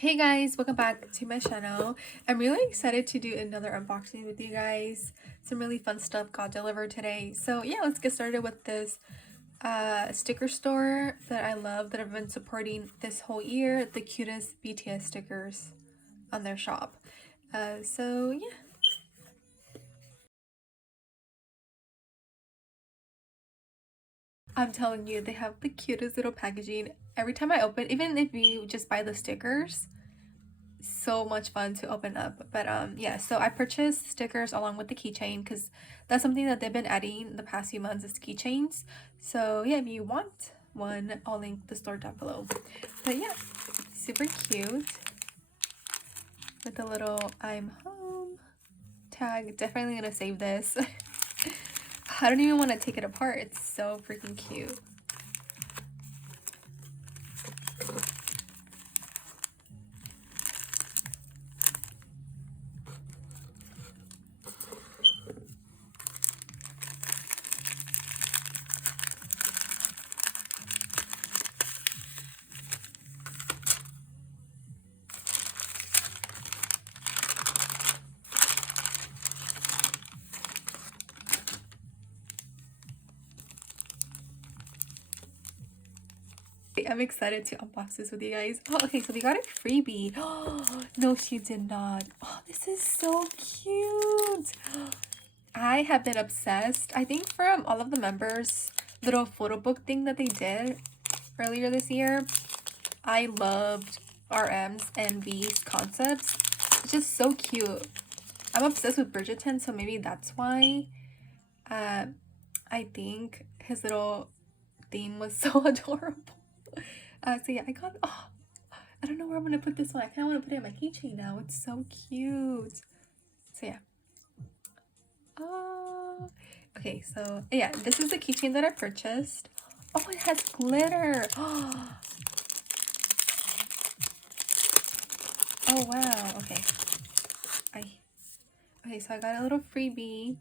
Hey guys, welcome back to my channel. I'm really excited to do another unboxing with you guys. Some really fun stuff got delivered today. So yeah, let's get started with this sticker store that I love, that I've been supporting this whole year. The cutest BTS stickers on their shop. So yeah. I'm telling you, they have the cutest little packaging. Every time I open, even if you just buy the stickers, so much fun to open up. But yeah, so I purchased stickers along with the keychain because that's something that they've been adding the past few months, is keychains. So yeah, if you want one, I'll link the store down below. But yeah, super cute with the little "I'm home" tag. Definitely gonna save this. I don't even want to take it apart, it's so freaking cute. I'm excited to unbox this with you guys. Oh, okay, so we got a freebie. Oh, no, she did not. Oh, this is so cute. I have been obsessed. I think from all of the members' little photo book thing that they did earlier this year, I loved RM's and V's concepts. It's just so cute. I'm obsessed with Bridgerton, so maybe that's why. I think his little theme was so adorable. So yeah, I got, oh, I don't know where I'm gonna put this one. I kind of want to put it in my keychain now. It's so cute. So yeah. Oh, okay. So yeah, this is the keychain that I purchased. Oh, it has glitter. Oh wow. Okay. Okay. So I got a little freebie,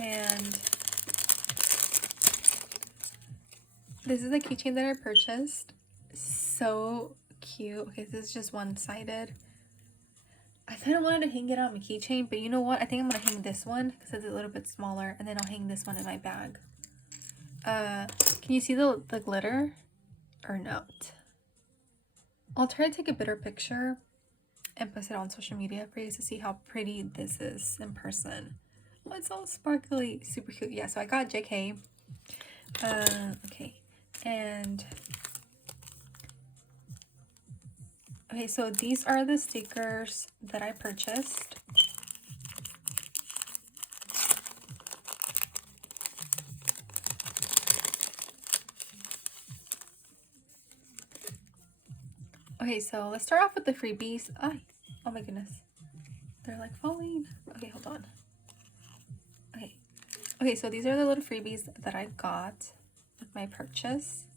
and this is the keychain that I purchased. So cute. Okay, this is just one-sided. I kind of wanted to hang it on my keychain, but you know what? I think I'm gonna hang this one because it's a little bit smaller, and then I'll hang this one in my bag. Can you see the glitter or not? I'll try to take a better picture and post it on social media for you to see how pretty this is in person. Oh, it's all sparkly, super cute. Yeah, so I got JK. Okay, and okay, so these are the stickers that I purchased. Okay, so let's start off with the freebies. Oh my goodness, they're like falling. Okay, hold on. Okay, so these are the little freebies that I got with my purchase.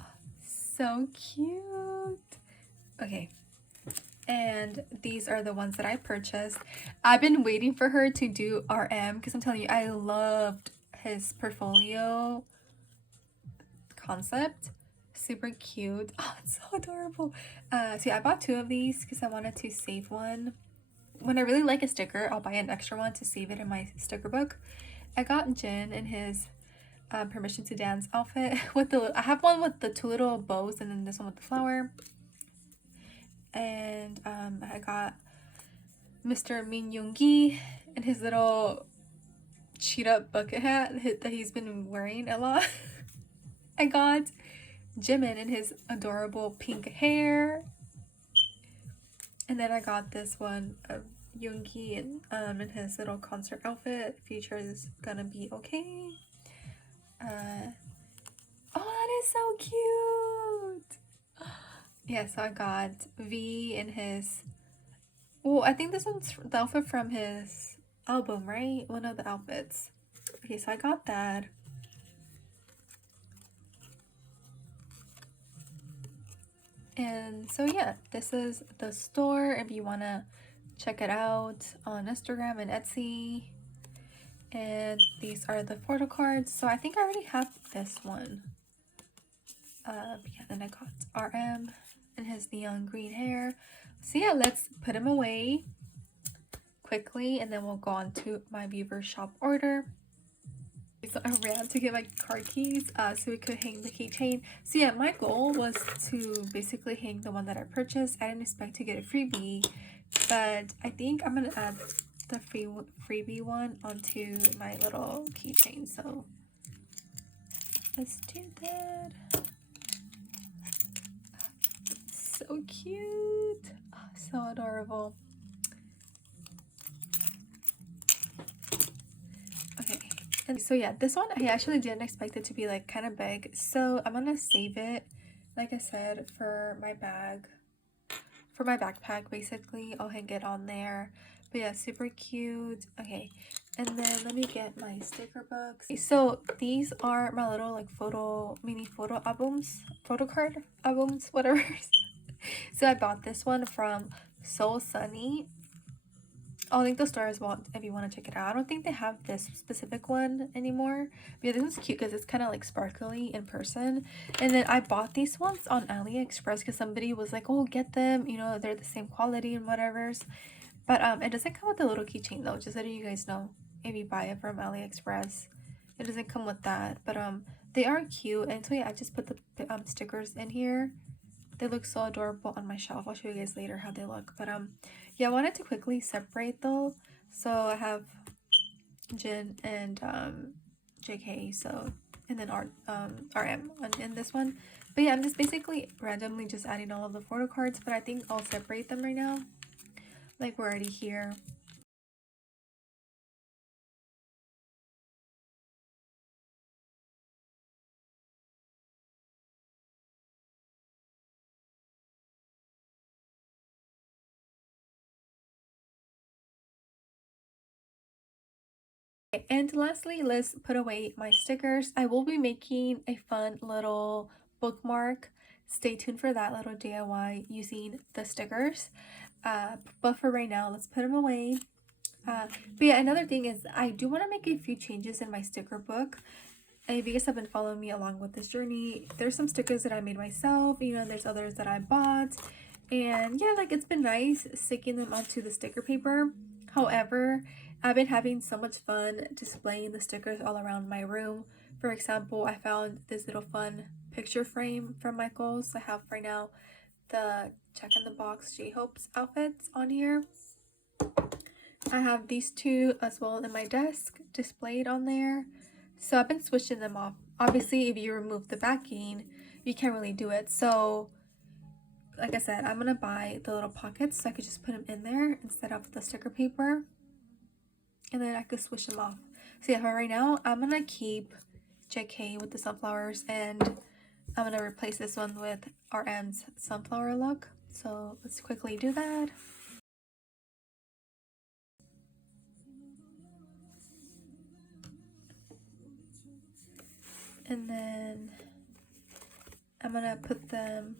Oh, so cute. Okay, and these are the ones that I purchased. I've been waiting for her to do RM because I'm telling you, I loved his portfolio concept. Super cute. Oh, it's so adorable. So yeah, I bought 2 of these because I wanted to save one. When I really like a sticker, I'll buy an extra one to save it in my sticker book. I got Jin in his permission to dance outfit with I have one with the 2 little bows, and then this one with the flower. And I got Mr. Min Yoongi in his little cheetah bucket hat that he's been wearing a lot. I got Jimin in his adorable pink hair. And then I got this one of Yoongi in his little concert outfit. Future is gonna be okay. Oh, that is so cute. Yeah, so I got V in his, well, I think this one's the outfit from his album, right? One of the outfits. Okay, so I got that. And so yeah, this is the store if you want to check it out on Instagram and Etsy. And these are the photo cards. So I think I already have this one. Yeah, then I got RM and his neon green hair. So yeah, let's put him away quickly and then we'll go on to my viewer shop order. So I ran to get my car keys so we could hang the keychain. So yeah, my goal was to basically hang the one that I purchased. I didn't expect to get a freebie, but I think I'm gonna add the freebie one onto my little keychain. So let's do that. So cute. Oh, so adorable. Okay, and so yeah, this one I actually didn't expect it to be like kind of big, so I'm gonna save it, like I said, for my bag, for my backpack. Basically I'll hang it on there. But yeah, super cute. Okay, and then let me get my sticker books. So these are my little like mini photo albums, photo card albums, whatever. So I bought this one from Soul Sunny. I'll link the store as well if you want to check it out. I don't think they have this specific one anymore. But yeah, this one's cute because it's kind of like sparkly in person. And then I bought these ones on AliExpress because somebody was like, oh, get them. You know, they're the same quality and whatever's. But it doesn't come with the little keychain though. Just letting you guys know if you buy it from AliExpress. It doesn't come with that. But they are cute. And so yeah, I just put the stickers in here. They look so adorable on my shelf. I'll show you guys later how they look. But yeah, I wanted to quickly separate though. So I have Jin and JK, so, and then RM in this one. But yeah, I'm just basically randomly just adding all of the photo cards, but I think I'll separate them right now. Like we're already here. And lastly, let's put away my stickers. I will be making a fun little bookmark. Stay tuned for that little DIY using the stickers. But for right now, let's put them away. But yeah, another thing is I do want to make a few changes in my sticker book. If you guys have been following me along with this journey, there's some stickers that I made myself, you know, and there's others that I bought. And yeah, like it's been nice sticking them onto the sticker paper. However, I've been having so much fun displaying the stickers all around my room. For example, I found this little fun picture frame from Michaels. I have right now the Check in the Box J-Hope's outfits on here. I have these two as well in my desk displayed on there. So I've been switching them off. Obviously, if you remove the backing, you can't really do it. So like I said, I'm gonna buy the little pockets so I could just put them in there instead of the sticker paper. And then I could switch them off. So yeah, for right now, I'm gonna keep JK with the sunflowers and I'm gonna replace this one with RM's sunflower look. So let's quickly do that. And then I'm gonna put them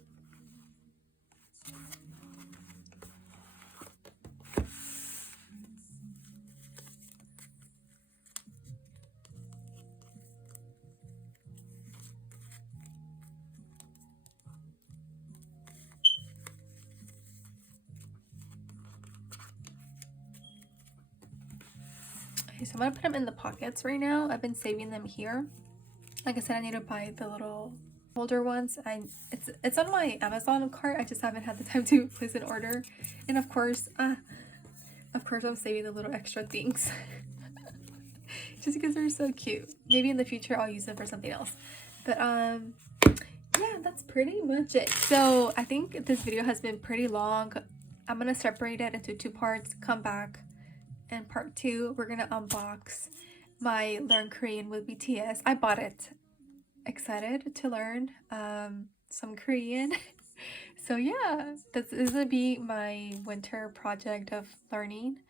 okay, so I'm gonna put them in the pockets right now. I've been saving them here. Like I said, I need to buy the little holder ones. It's on my Amazon cart. I just haven't had the time to place an order. And of course I'm saving the little extra things just because they're so cute. Maybe in the future I'll use them for something else. But yeah, that's pretty much it. So I think this video has been pretty long. I'm gonna separate it into two parts, come back, and part 2 we're gonna unbox my Learn Korean with BTS. I bought it. Excited to learn some Korean. So yeah, this is gonna be my winter project of learning.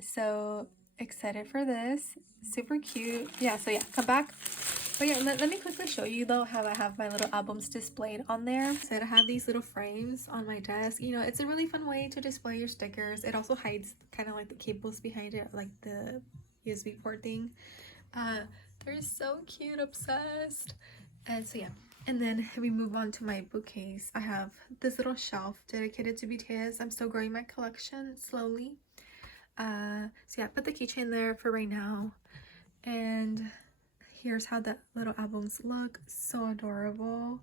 So excited for this. Super cute. Yeah, so yeah, come back. But yeah, let me quickly show you though how I have my little albums displayed on there. So I have these little frames on my desk. You know, it's a really fun way to display your stickers. It also hides kind of like the cables behind it, like the USB port thing. They're so cute, obsessed. And so yeah, And then we move on to my bookcase. I have this little shelf dedicated to BTS. I'm still growing my collection slowly. So yeah, put the keychain there for right now. And here's how the little albums look. So adorable.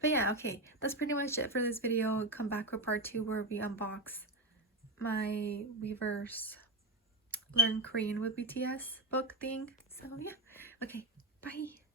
But yeah, okay, that's pretty much it for this video. Come back for part 2 where we unbox my Weverse Learn Korean with BTS book thing. So yeah, okay, bye.